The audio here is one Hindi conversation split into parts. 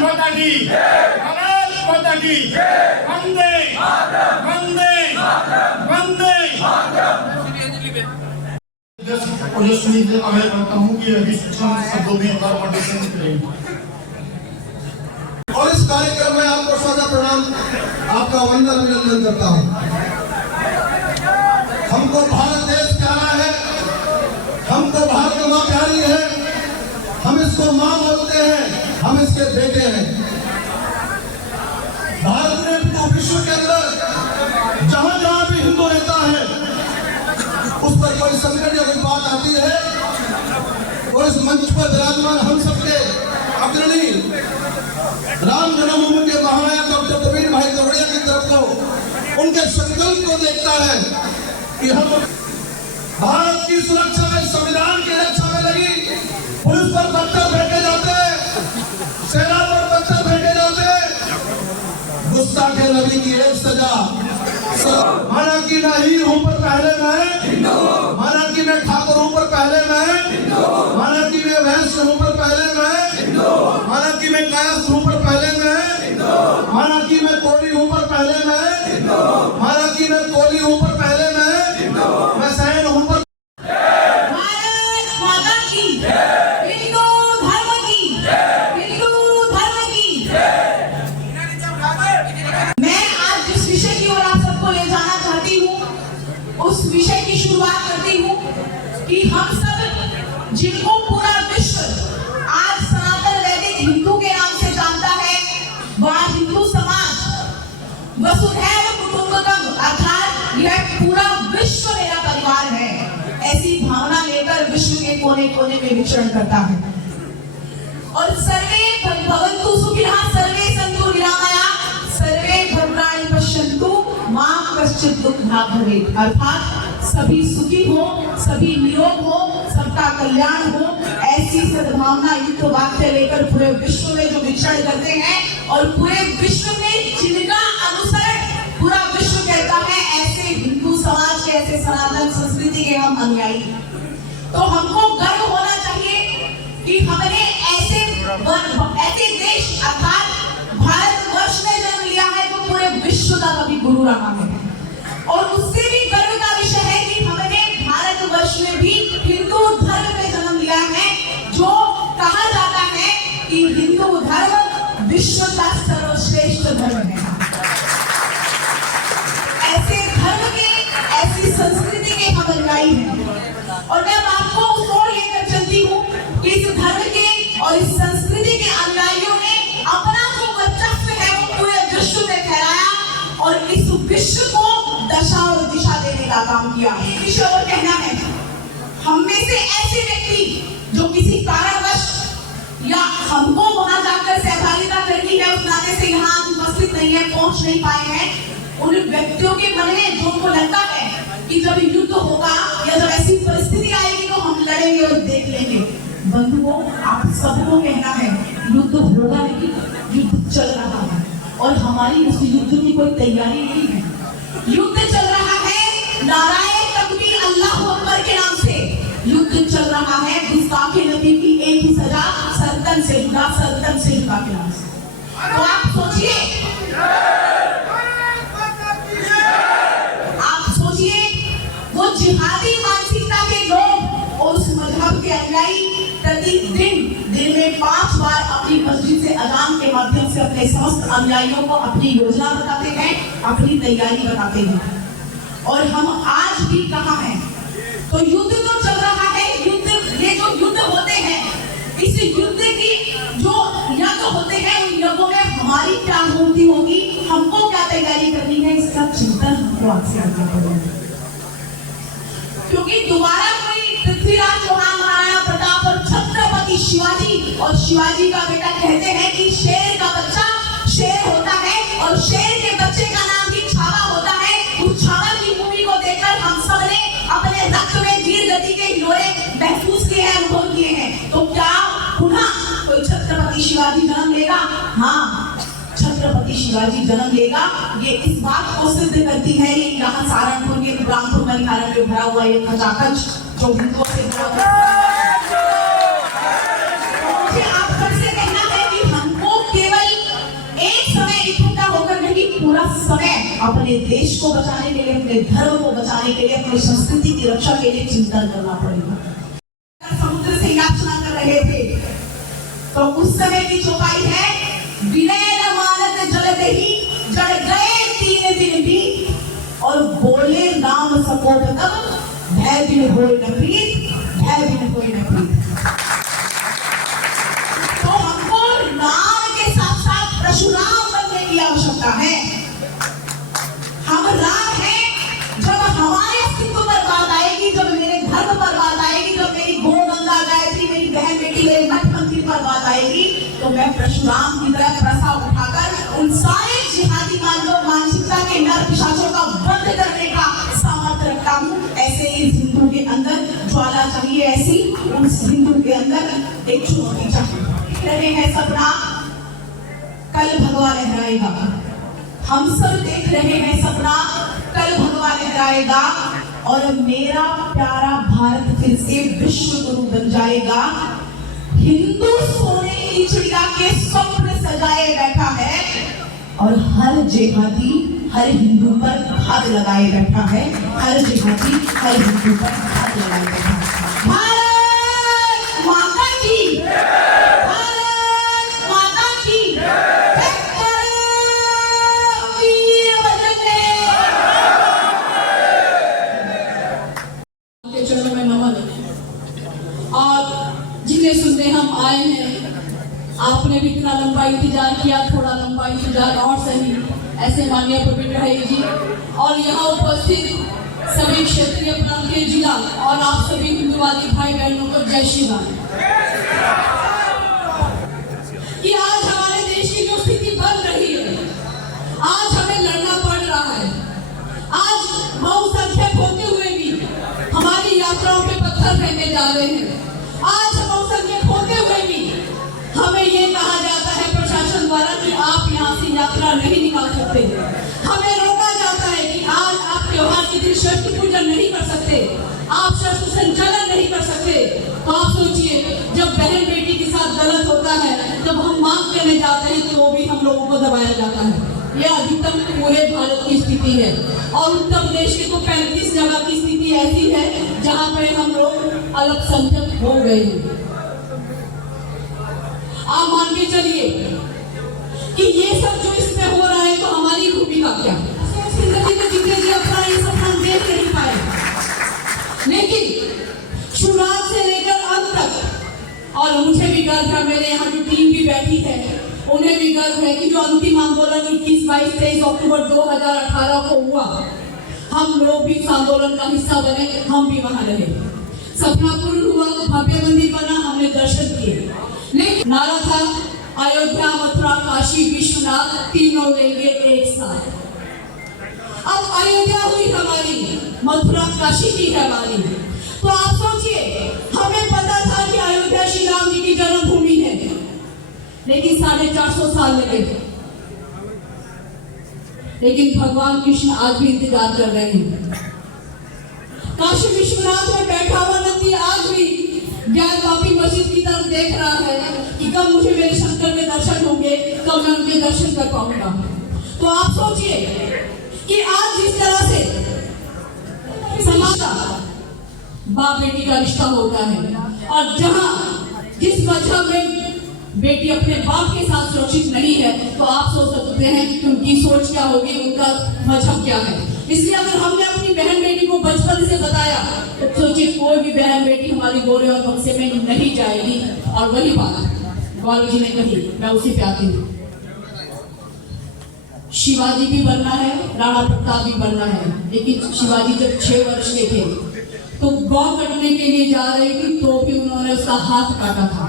माता की भारत माता की वंदे वंदे वंदे। ओजस्वी से आगे बढ़ता हूँ कि अभी शिक्षण शब्दों में मार्गदर्शन करेंगे। और इस कार्यक्रम में आपको सादा प्रणाम, आपका वंदन अभिनंदन करता हूँ। हमको भारत देश प्यारा है, हमको भारत माँ प्यारी है, हम इसको माँ बोलते हैं, हम इसके बेटे हैं। भारत में पूरे विश्व के अंदर जहां जहां भी हिंदू रहता है, उस पर कोई संकट या कोई बात आती है, और इस मंच पर विराजमान हम सबके अग्रणी राम जन्मभूमि के महानायक डॉक्टर प्रवीण भाई तोगड़िया की तरफ को, उनके संकल्प को देखता है कि हम भारत की सुरक्षा में, संविधान की रक्षा में लगी। पुलिस पर पत्थर फेंके जाते, सेना पर पत्थर फेंके जाते, गुस्ताखे नबी की एक सजा। माना कि मैं हीर हूं पर पहले मैं, माना कि मैं ठाकुर हूं पर पहले मैं, माना कि मैं वैश्य हूं पर पहले मैं, माना कि मैं कायस्थ हूं पर पहले मैं, माना कि मैं कोली हूं पर पहले मैं, माना कि मैं कोली हूं पर पहले मैं सैन हूं पर। भारत माता की, हिंदू धर्म की, हिंदू धर्म की। मैं आज जिस विषय की ओर आप सबको ले जाना चाहती हूँ, उस विषय की शुरुआत करती हूँ कि हम सब जिनको पूरा विश्व आज सनातन वैदिक हिंदू के नाम से जानता है, वह हिंदू समाज वसुधैव कुटुंबकम अर्थात यह पूरा विश्व मेरा परिवार है, ऐसी भावना लेकर विश्व के कोने कोने में विचरण करता है। और सर्वे भवन्तु सुखिनः, सर्वे सन्तु निरामयाः, सर्वे भद्राणि पश्यन्तु मा कश्चित् दुःखभाग् भवेत्। अर्थात सभी सुखी हो, सभी निरोग हो, सबका कल्याण हो, ऐसी सद्भावना युक्त वाक्य लेकर पूरे विश्व में जो विचरण करते हैं और पूरे विश्व में जिनका अनुसरण पूरा विश्व कहता है, ऐसे हिंदू समाज के, ऐसे सनातन संस्कृति के हम अनुयायी। तो हमको गर्व होना चाहिए कि हमने ऐसे देश अर्थात भारतवर्ष में जन्म लिया है जो पूरे विश्व का कभी गुरु रहा है। और उससे भी गर्व का विषय है कि हमने भारतवर्ष में भी हिंदू धर्म में जन्म लिया है, जो कहा जाता है कि हिंदू धर्म विश्व का सर्वश्रेष्ठ धर्म है। ऐसे धर्म के, ऐसी संस्कृति के हम अनुयायी हैं। और मैं आपको उस ओर लेकर चलती हूँ कि इस धर्म के और इस संस्कृति के अनुयायियों ने अपना जो वर्चस्व है वो पूरे विश्व में फैलाया और इस विश्व को दशा और दिशा देने का काम किया। इसे और कहना है, हम में से ऐसे व्यक्ति जो किसी कारणवश या हमको वहां जाकर सहभागिता करनी है उस नाते से यहाँ उपस्थित नहीं है, पहुंच नहीं पाए हैं, उन व्यक्तियों के मन में जो उनको लगता है कि जब युद्ध होगा या जब ऐसी परिस्थिति आएगी तो हम लड़ेंगे और देख लेंगे। बंधुओं, आप सबको कहना है युद्ध होगा नहीं, युद्ध चल रहा है और हमारी उस युद्ध की कोई तैयारी नहीं है। युद्ध चल रहा है नारायण तकबीर अल्लाहू अकबर के नाम से, युद्ध चल रहा है गुस्ताखे नबी की एक ही सजा, सरतन से जुदा के नाम से। तो आप सोचिए, वो जिहादी मानसिकता के लोग और उस मजहब के अनुयायी प्रतिदिन दिन में 5 बार अपनी मस्जिद से अजान के माध्यम से अपने समस्त अनुयायियों को अपनी योजना बताते हैं, अपनी तैयारी बताते हैं। और हम आज भी कहाँ हैं? तो युद्ध तो चल रहा है, ये जो युद्ध होते हैं, इस युद्ध की जो यज्ञ होते हैं, उन यज्ञों में हमारी क्या मूर्ति होगी, हमको क्या तैयारी करनी है, इसका चिंतन हमको आज से करना पड़ेगा। क्योंकि दोबारा कोई पृथ्वीराज चौहान, महाराणा प्रताप और छत्रपति शिवाजी और शिवाजी का बेटा कहते हैं कि शेर का बच्चा शेर होता है और शेर के बच्चे का नाम भी छावा होता है। उस छावा की मूवी को देखकर हम सब ने अपने रक्त में वीर गति के हिलोरे महसूस किए हैं, अनुभव किए हैं। तो क्या पुनः कोई छत्रपति शिवाजी जन्म लेगा? हाँ, छत्रपति शिवाजी जन्म लेगा। ये इस बात को सिद्ध करती है ये यहाँ सहारनपुर के रामपुर मलिकाना में भरा हुआ ये खचाखच जो हिंदुओं से भरा हुआ। मुझे आप सबसे कहना है कि हमको केवल अपने देश को बचाने के लिए, अपने धर्म को बचाने के लिए, अपनी संस्कृति की रक्षा के लिए चिंतन करना पड़ेगा। समुद्र से याचना कर रहे थे तो उस समय की चौपाई है, विनय न मानत जलते ही जड़ गए 3 दिन भी, और बोले नाम सपोट तब भय बिन होय न प्रीत, भय बिन होय न प्रीत। तो हमको राम के साथ साथ परशुराम बनने की आवश्यकता है। हम राम हैं, जब हमारे अस्तित्व पर बात आएगी, जब मेरे धर्म पर बात आएगी, जब मेरी गौ गंगा गायत्री, मेरी बहन बेटी, मेरे मठ मंदिर पर बात आएगी, तो मैं परशुराम की तरह प्रसा उठाकर उन सारे जिहादी मानसिकता के नर पिशाचों का वध करने का सामर्थ्य रखता हूँ। ऐसे इस हिंदू के अंदर ज्वाला चाहिए, ऐसी उस हिंदू के अंदर एक चुनौती चाहिए। रहे हैं सपना, कल भगवा लहराएगा। हम सब देख रहे हैं सपना, कल भगवा लहराएगा, और मेरा प्यारा भारत फिर से विश्व गुरु बन जाएगा। हिंदू सोने की चिड़िया के स्वप्न सजाए बैठा है, और हर जिहादी हर हिंदू पर घात लगाए बैठा है। हर जिहादी हर हिंदू पर घात लगाए बैठा है। भारत माता की, भारत माता की जय। वीर बजरंगी के चरणों में नमन। और जितने सुनने हम आए हैं, आपने भी इतना लंबा इंतजार किया, थोड़ा लंबा इंतजार और सही। ऐसे माननीय प्रवीण भाई जी और यहाँ उपस्थित सभी क्षेत्रीय प्रांत के जिला और आप सभी हिंदुवादी भाई बहनों को जय श्री राम। कि आज हमारे देश की जो स्थिति बन रही है, आज हमें लड़ना पड़ रहा है। आज बहुसंख्यक होते हुए भी हमारी यात्राओं पे पत्थर फेंके जा रहे हैं। आज बहुसंख्यक होते हुए भी हमें ये कहा जाता है प्रशासन द्वारा कि आप यहाँ से यात्रा नहीं निकाल सकते। हमें रोका जाता है कि आज आप त्योहार के दिन शस्त्र पूजन नहीं कर सकते, आप शस्त्र संचालन नहीं कर सकते। तो आप सोचिए, जब बहन बेटी के साथ गलत होता है, जब हम मांग करने जाते हैं तो भी हम लोगों को दबाया जाता है। यह अधिकतम पूरे भारत की स्थिति है, और उत्तर प्रदेश की तो 35 जगह की स्थिति ऐसी है जहाँ पर हम लोग अल्पसंख्यक हो गए हैं। आप मान के चलिए कि ये सब जो इसमें हो रहा है, तो हमारी भूमिका क्या है? जिंदगी में जिंदगी अपना ये सब हम देख नहीं पाए, लेकिन शुरुआत से लेकर अंत तक, और मुझे भी गर्व है, मेरे यहाँ जो टीम भी बैठी है उन्हें भी गर्व है कि जो अंतिम आंदोलन 21, 22, 23 अक्टूबर 2018 को हुआ, हम लोग भी उस आंदोलन का हिस्सा बने, हम भी वहां रहे। सपना पूर्ण हुआ, भव्य मंदिर बना, हमने दर्शन किए। लेकिन नारा था अयोध्या, मथुरा, काशी, विश्वनाथ तीनों लेंगे एक साथ। अब अयोध्या हुई हमारी, मथुरा काशी की है हमारी। तो आप सोचिए, हमें पता था कि अयोध्या श्री राम जी की जन्मभूमि है, लेकिन 450 साल लगे। लेकिन भगवान कृष्ण आज भी इंतजार कर रहे हैं। काशी विश्वनाथ में बैठा हुआ नंदी आज भी ज्ञानवापी मस्जिद की तरफ देख रहा है कि कब मुझे मेरे शंकर के दर्शन होंगे, कब मैं उनके दर्शन कर पाऊंगा। तो आप सोचिए कि आज जिस तरह से समाज का बाप बेटी का रिश्ता होता है, और जहां जिस मजहब में बेटी अपने बाप के साथ सुरक्षित नहीं है, तो आप सोच सकते हैं कि उनकी सोच क्या होगी, उनका मजहब क्या है। इसलिए अगर हमने अपनी बहन बेटी को बचपन से बताया, तो सोचिए कोई भी बहन बेटी हमारी गोरे और बक्से में नहीं जाएगी। और वही बात ग्वाली जी ने कही, मैं उसी पे आती हूँ। शिवाजी भी बनना है, राणा प्रताप भी बनना है, लेकिन शिवाजी जब 6 वर्ष के थे तो गौ कटने के लिए जा रही थी, तो भी उन्होंने उसका हाथ काटा था।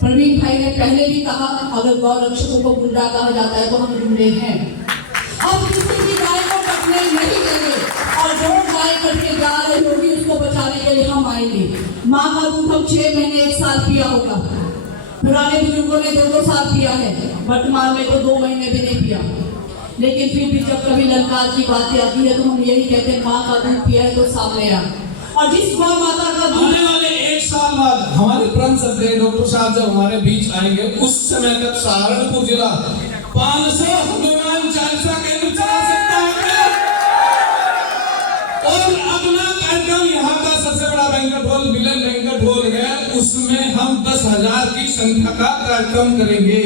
प्रवीण भाई ने पहले भी कहा, अगर गौ रक्षकों को गुंडा कहा जाता है तो हम गुंडे हैं। अब किसी भी गाय को कटने नहीं देंगे, और जो गाय कटने जा रही होगी उसको बचाने के लिए हम आएंगे। माँ का दूध हम 6 महीने 1 साल पिया होगा, पुराने बुजुर्गों ने 2-2 साल पिया है, वर्तमान में तो 2 महीने भी नहीं पिया। लेकिन फिर भी जब कभी लंकार की बातें आती है तो हम यही कहते हैं, माँ का दूध पिया है तो सामने आ। और जिस गौ माता का आने वाले 1 साल बाद हमारे प्रांत सदस्य डॉक्टर साहब जब हमारे बीच आएंगे, उस समय तक सहारनपुर जिला 500 हनुमान चालीसा के अनुसार और अगला कार्यक्रम यहाँ का सबसे बड़ा बैंक्वेट हॉल मिलन बैंक्वेट हॉल है, उसमें हम 10,000 की संख्या का कार्यक्रम करेंगे।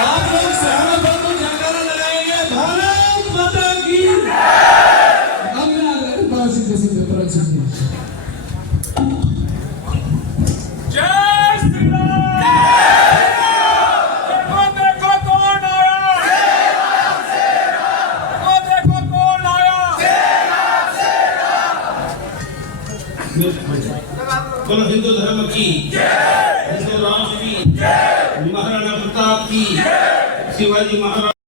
आप लोग सहमत हो तो जयकारा लगाएंगे, भारत माता की। अब मैं आ गया सीधे प्रिंस जी। जय श्री राम। देखो कौन आया, देखो कौन आया। बोलो हिंदू धर्म की, हिंदू राष्ट्र की, महाराणा प्रताप की, शिवाजी महाराज।